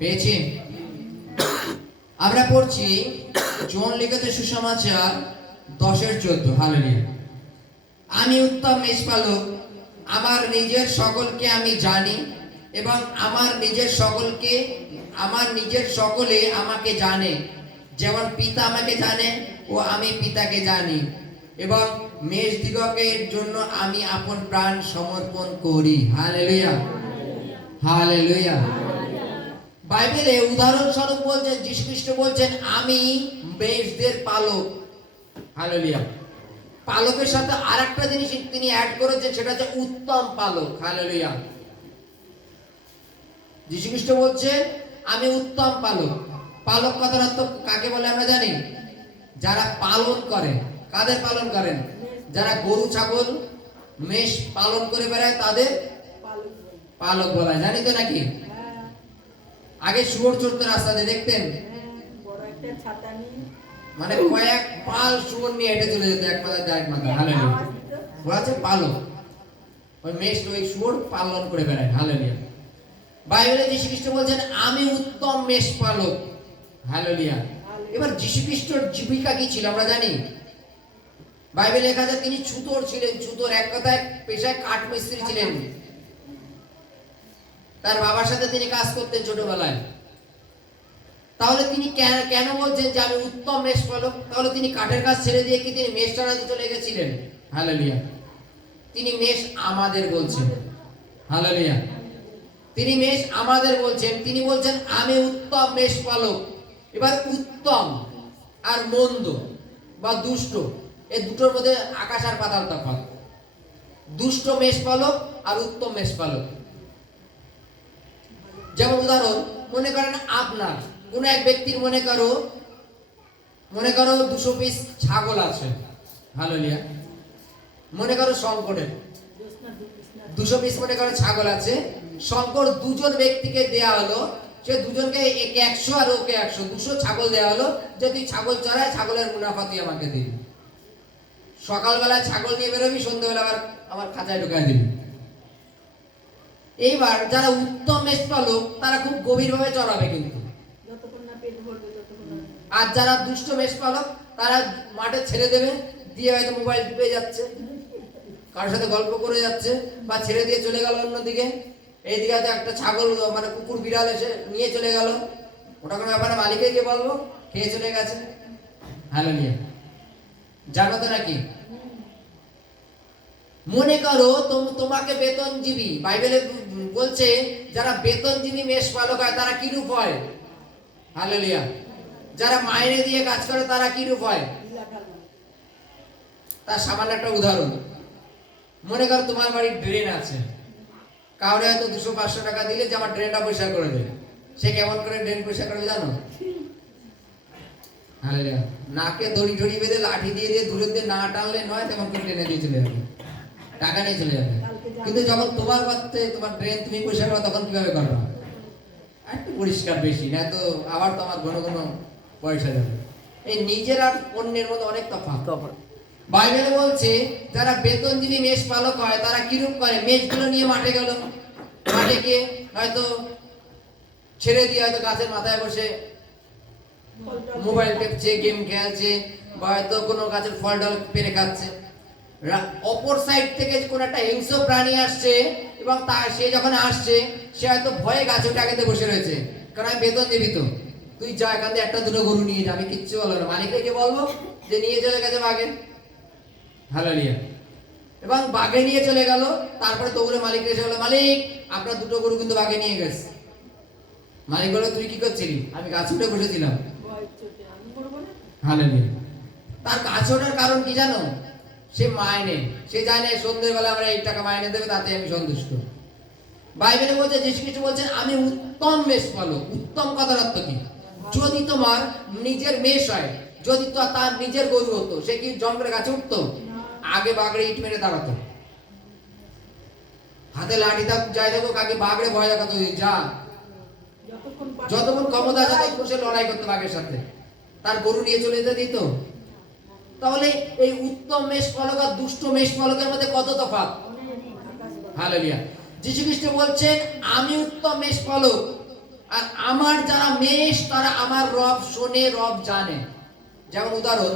পেয়েছি। আমরা পড়ছি জন লিখিত সুসমাচার দশের চোদ্দ। হালেলিয়া। আমি উত্তম মেষপালক আমার নিজের সকলকে আমি জানি এবং আমার নিজের সকলকে, আমার নিজের সকলে আমাকে জানে। যেমন পিতা আমাকে জানে ও আমি পিতাকে জানি এবং মেষ দিগকের জন্য আমি আপন প্রাণ সমর্পণ করি। হালে লইয়া হালেলুয়া। হালেলুয়া। বাইবেলে উদাহরণস্বরূপ বলছেন যীশু খ্রিস্ট বলছেন আমি মেষদের পালক। হালেলুয়া। পালকের সাথে আরেকটা জিনিস তিনি অ্যাড করেছেন সেটা হচ্ছে উত্তম পালক। হালেলুয়া। যীশু খ্রিস্ট বলছে আমি উত্তম পালক। পালক কথার অর্থ কাকে বলে আমরা জানি? যারা পালন করে। কাদের পালন করেন? যারা গরু ছাগল মেষ পালন করে বেড়ায় তাদের পালক বলা। হয়। জানি তো নাকি? আগে শুয়োর চড়তো রাস্তাতে দেখতেন? মানে কয়েক পাল শুয়োর নিয়ে হেঁটে চলে যেত এক মাথা থেকে আরেক মাথা হালে। ওরা হচ্ছে পালক। ওই মেষ ওই শুয়োর পালন করে বেড়ায় হালে বাইবেলে যীশু খ্রিস্ট বলছেন আমি উত্তম মেষ পালক। হালেলিয়া। এবার যীশু খ্রিস্টর জীবিকা কি ছিল আমরা জানি? বাইবেলে লেখা যায় তিনি ছুতোর ছিলেন ছুতোর এক কথায় পেশায় কাঠ মিস্ত্রি ছিলেন তার বাবার সাথে তিনি কাজ করতেন ছোটবেলায়। তাহলে তিনি কেন বলছেন যে আমি উত্তম মেষ পালক তাহলে তিনি কাঠের কাজ ছেড়ে দিয়ে কি তিনি মেষ চড়াতে চলে গেছিলেন? হালেলিয়া। তিনি মেষ আমাদের বলছেন। হালেলিয়া। তিনি মেষ আমাদের বলছেন। তিনি বলছেন, আমি উত্তম মেষ পালক এবার উত্তম আর মন্দ বা দুষ্ট এই দুটোর মধ্যে আকাশ আর পাতাল তফাৎ। দুষ্ট মেষ পালক আর উত্তম মেষ পালক যেমন উদাহরণ, মনে করেন আপনার, কোন এক ব্যক্তির মনে করো মনে করো দুশো পিস ছাগল আছে। ভালো, লিয়া? মনে করো শঙ্করের। দুশো পিস মনে করো ছাগল আছে। শঙ্কর দুজন ব্যক্তিকে দেয়া হলো, সে দুজনকে একে একশো আর ওকে একশো, দুশো ছাগল দেওয়া হলো। যে তুই ছাগল চড়ায়, ছাগলের মুনাফা তুই আমাকে দিবি। সকালবেলায় ছাগল নিয়ে বেরোবি সন্ধ্যেবেলা আবার আমার খাঁচায় ঢুকায় দিবি। এইবার যারা উত্তম মেষ পালক তারা খুব গভীরভাবে চড়াবে কিন্তু। আর যারা দুষ্ট মেষ পালক তারা মাঠে ছেড়ে দেবে দিয়ে হয়তো মোবাইল টিপে যাচ্ছে কারোর সাথে গল্প করে যাচ্ছে বা ছেড়ে দিয়ে চলে গেল অন্যদিকে। এইদিকে হয়তো একটা ছাগল মানে কুকুর বিড়াল এসে নিয়ে চলে গেল। ওটা কোনো ব্যাপারে মালিকে গিয়ে বলব? খেয়ে চলে গেছে? হ্যালো নিয়ে। জানো তো নাকি? মনে করো তোমাকে বেতনজীবী। বাইবেলে বলছে, যারা বেতনজীবী মেষ পালক হয়, তারা কিরূপ হয়? হালেলিয়া। যারা মাইনে দিয়ে কাজ করে, তারা কিরূপ হয়? তার সামান্য একটা উদাহরণ। মনে করো তোমার বাড়ির ড্রেন আছে। কাউরে হয়তো দুশো পাঁচশো টাকা দিলে যে আমার ড্রেনটা পরিষ্কার করে দেবে। সে কেমন করে ড্রেন পরিষ্কার করবে জানো। নাকে দড়ি দড়ি বেঁধে লাঠি দিয়ে দিয়ে দূরের দিয়ে না টানলে নয়, তেমন করে টেনে দিয়ে টাকা নিয়ে চলে যাবে। কিন্তু যখন তোমার করতে তোমার ড্রেন তুমি পরিষ্কার করো তখন কীভাবে করবে? একটু পরিষ্কার বেশি না তো আবার তোমার ঘন ঘন পয়সা যাবে। এই নিজের আর অন্যের মধ্যে অনেক তফাৎ। বাইবেল বলছে যারা বেতনজীবী মেষ পালক হয় তারা কিরূপ করে? মেষগুলো নিয়ে মাঠে গেল। মাঠে গিয়ে হয়তো ছেড়ে দিয়ে হয়তো গাছের মাথায় বসে মোবাইল টেপছে গেম খেলছে বা হয়তো কোনো গাছের ফল ডল পেরে খাচ্ছে। অপর সাইড থেকে কোন একটা হিংস্র প্রাণী আসছে এবং তা সে যখন আসছে সে হয়তো ভয়ে গাছে আগেতে বসে রয়েছে। কারণ আমি বেতন দিবি তো তুই যা এখান থেকে একটা দুটো গরু নিয়ে যা আমি কিচ্ছু বলব না। মালিককে বলব যে নিয়ে চলে গেছে বাঘে। ভালো নিয়ে এবং বাঘে নিয়ে চলে গেল তারপরে দৌড়ে মালিক এসে বলল মালিক আপনার দুটো গরু কিন্তু বাঘে নিয়ে গেছে। মালিক বলল তুই কি করছিলি? আমি গাছ উঠে বসেছিলাম। ভয় চোটে আমি করব না। হালেলুয়া। তার কাছে ওঠার কারণ কি জানো? সে মাইনে। সে জানে সন্ধ্যেবেলা আমরা এই টাকা মাইনে দেবে তাতে আমি সন্তুষ্ট। বাইবেলে বলছে যীশু খ্রিস্ট বলছেন আমি উত্তম মেষ পালক। উত্তম কথার অর্থ কি? যদি তোমার নিজের মেষ হয় যদি তো তার নিজের গরু হতো সে কি জঙ্গলের কাছে উঠতো? আগে বাগড়ে ইট মেরে দাঁড়াতো। হাতে লাঠি থাক যাই থাকুক আগে বাগড়ে ভয় দেখাতো যা যতক্ষণ ক্ষমতা আছে ততক্ষণ সে লড়াই করতে বাঘের সাথে। তার গরু নিয়ে চলে যেতে দিত। তাহলে এই উত্তম মেষ পালক আর দুষ্ট মেষ পালকের মধ্যে কত তফাৎ? হালেলুয়া। যীশু খ্রিস্ট বলছেন, আমি উত্তম মেষ পালক আর আমার যারা মেষ, তারা আমার রব শোনে, রব জানে। যেমন উদাহরণ,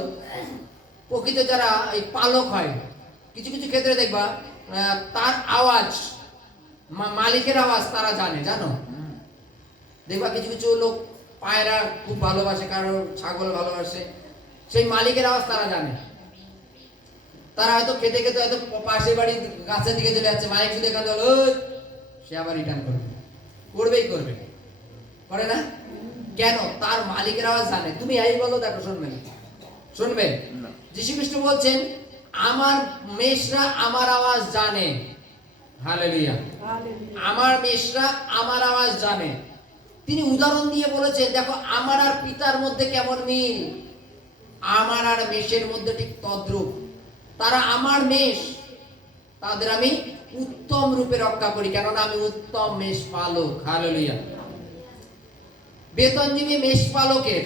প্রকৃত যারা এই পালক হয়, কিছু কিছু ক্ষেত্রে দেখবা তার আওয়াজ মালিকের আওয়াজ তারা জানে, জানো? দেখবা কিছু কিছু লোক পায়রা খুব ভালোবাসে, কারও ছাগল ভালোবাসে সেই মালিকের আওয়াজ তারা জানে। তারা হয়তো খেতে খেতে হয়তো পাশের বাড়ি গাছের দিকে চলে যাচ্ছে। মালিক শুধু এখানে "ওই!" সে আবার রিটার্ন করবে। করবেই করবে। করে না? কেন? তার মালিকের আওয়াজ জানে। তুমি এই বলো দেখো শুনবে। না। শুনবে? যিশু খ্রিস্ট বলছেন আমার মেষরা আমার আওয়াজ জানে। হালেলুয়া। আমার মেষরা আমার আওয়াজ জানে। তিনি উদাহরণ দিয়ে বলেছেন দেখো আমার আর পিতার মধ্যে কেমন মিল? আমার আর মেষের মধ্যে ঠিক তদ্রূপ। তারা আমার মেষ, তাদের আমি উত্তম রূপে রক্ষা করি, কেননা আমি উত্তম মেষ পালক। হালেলুয়া। বেতনজীবী মেষ পালকের,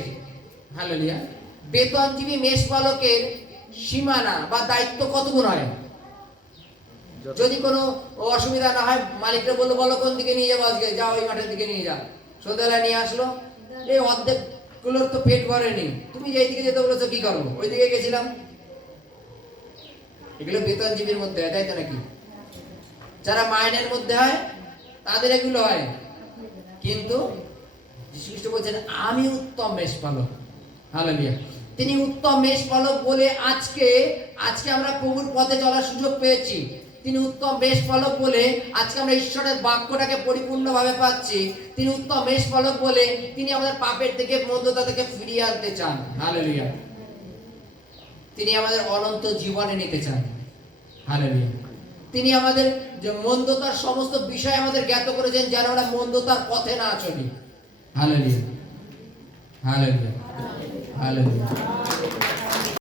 হালেলুয়া। বেতনজীবী মেষ পালকের সীমানা বা দায়িত্ব কতগুণ হয়? যদি কোনো অসুবিধা না হয়, মালিকরা বলল, বলো কোন দিকে নিয়ে যাব আজকে? যাও ওই মাঠের দিকে নিয়ে যাও। সন্ধ্যাবেলা নিয়ে আসলো। এই অর্ধেকগুলোর তো পেট ভরেনি। তুমি যেই দিকে যেতে বলেছ, কি করব? ওই দিকে গেছিলাম। এগুলো বেতনজীবীর মধ্যে হয় তাই তো নাকি? যারা মাইনের মধ্যে হয়, তাদের এগুলো হয়। কিন্তু যীশু বলছেন, আমি উত্তম মেষ পালক হালেলুয়া। তিনি উত্তম মেষ পালক বলে আজকে আজকে আমরা প্রভুর পথে চলার সুযোগ পেয়েছি। তিনি উত্তম বেশ পালক বলে আজকে আমরা ঈশ্বরের বাক্যটাকে পরিপূর্ণভাবে পাচ্ছি। তিনি উত্তম বেশ পালক বলে তিনি আমাদের পাপের থেকে, মন্দতা থেকে ফিরিয়ে আনতে চান। হালেলুয়া। তিনি আমাদের অনন্ত জীবনে নিতে চান। হালেলুয়া। তিনি আমাদের যে মন্দতার সমস্ত বিষয় আমাদের জ্ঞাত করেছেন যেন আমরা মন্দতার পথে না চলি। হালেলুয়া। হালেলুয়া। হালেলুয়া।